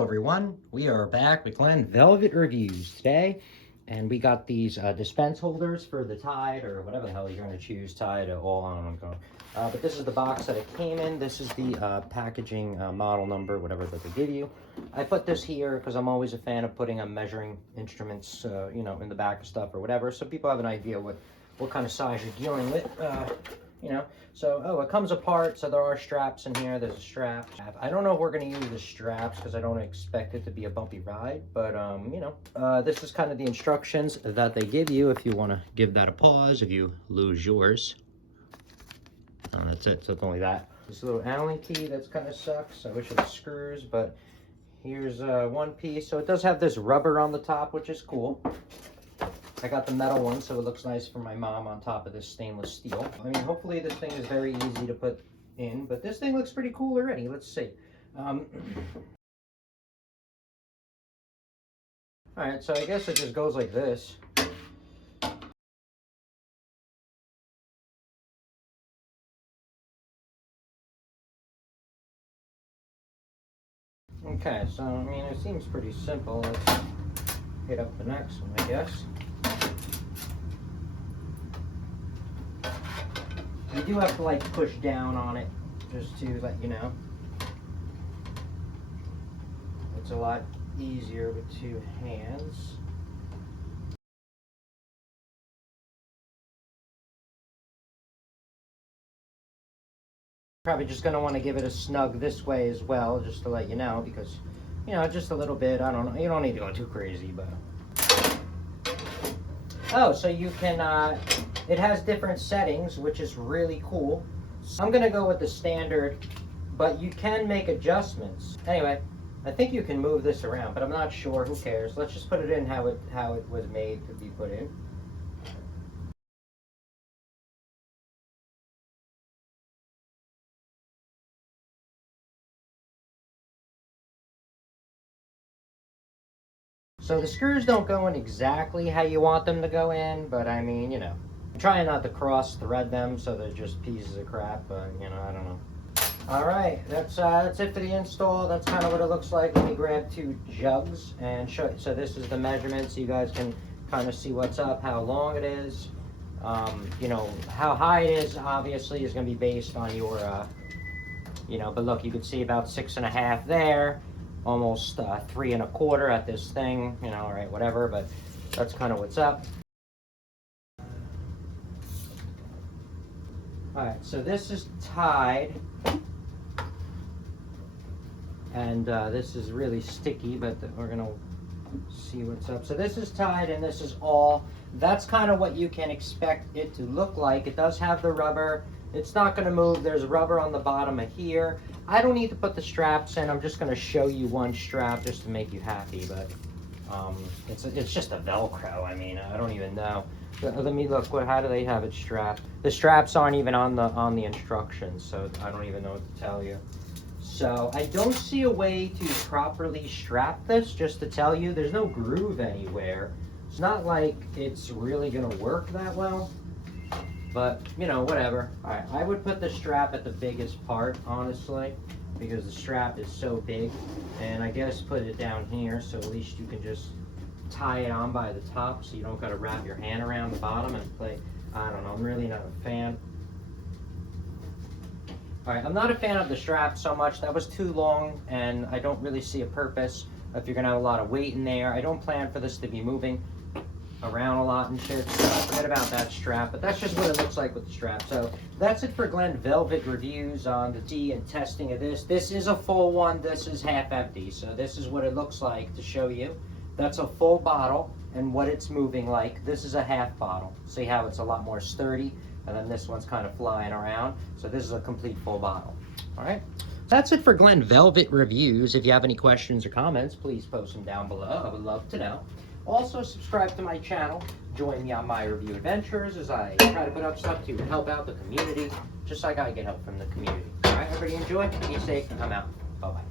Hello everyone, we are back with Glen Velvet Reviews today, and we got these dispense holders for the Tide, or whatever the hell you're going to choose, Tide, all on one. But this is the box that it came in. This is the packaging model number, whatever that they give you. I put this here because I'm always a fan of putting measuring instruments, you know, in the back of stuff or whatever, so people have an idea what kind of size you're dealing with. You know, so, oh, it comes apart, so there are straps in here. There's a strap. I don't know if we're going to use the straps because I don't expect it to be a bumpy ride, but, you know, this is kind of the instructions that they give you if you want to give that a pause, if you lose yours. That's it, so it's only that. This little Allen key, that's kind of sucks. I wish it was screws, but here's one piece. So it does have this rubber on the top, which is cool. I got the metal one, so it looks nice for my mom on top of this stainless steel. I mean, hopefully this thing is very easy to put in, but this thing looks pretty cool already. Let's see. All right, so I guess it just goes like this. Okay, so I mean, it seems pretty simple. Let's hit up the next one, I guess. You do have to like push down on it just to let you know. It's a lot easier with two hands. Probably just going to want to give it a snug this way as well, just to let you know, because, you know, just a little bit. I don't know. You don't need to go too crazy, but. Oh, so you can, it has different settings, which is really cool. So I'm going to go with the standard, but you can make adjustments. Anyway, I think you can move this around, but I'm not sure. Who cares? Let's just put it in how it was made to be put in. So the screws don't go in exactly how you want them to go in, but I mean, you know, I'm trying not to cross thread them so they're just pieces of crap, but you know, I don't know. All right, that's it for the install. That's kind of what it looks like. Let me grab two jugs and show you. So this is the measurement, so you guys can kind of see what's up, how long it is. You know, how high it is obviously is going to be based on your, you know, but look, you can see about 6.5 there. Almost 3 1/4 at this thing, you know, all right, whatever, but that's kind of what's up. All right, so this is Tide, and this is really sticky, but we're gonna see what's up. So this is Tide, and this is all. That's kind of what you can expect it to look like. It does have the rubber. It's not going to move. There's rubber on the bottom of here. I don't need to put the straps in. I'm just going to show you one strap just to make you happy, but it's just a Velcro. I mean, I don't even know. Let me look. How do they have it strapped? The straps aren't even on the instructions, so I don't even know what to tell you. So I don't see a way to properly strap this, just to tell you. There's no groove anywhere. It's not like it's really going to work that well. But, you know, whatever. All right, I would put the strap at the biggest part, honestly, because the strap is so big. And I guess put it down here so at least you can just tie it on by the top so you don't got to wrap your hand around the bottom and play. I don't know, I'm really not a fan. All right, I'm not a fan of the strap so much. That was too long, and I don't really see a purpose if you're going to have a lot of weight in there. I don't plan for this to be moving around a lot and shit, so forget about that strap, but that's just what it looks like with the strap. So that's it for Glen Velvet Reviews on the D and testing of this. This is a full one. This is half empty, so this is what it looks like to show you. That's a full bottle and what it's moving like. This is a half bottle. See how it's a lot more sturdy, and then this one's kind of flying around. So this is a complete full bottle. All right, that's it for Glen Velvet Reviews. If you have any questions or comments, please post them down below. I would love to know. Also, subscribe to my channel. Join me on my review adventures as I try to put up stuff to help out the community, just like I get help from the community. All right, everybody enjoy. Be safe. I'm out. Bye-bye.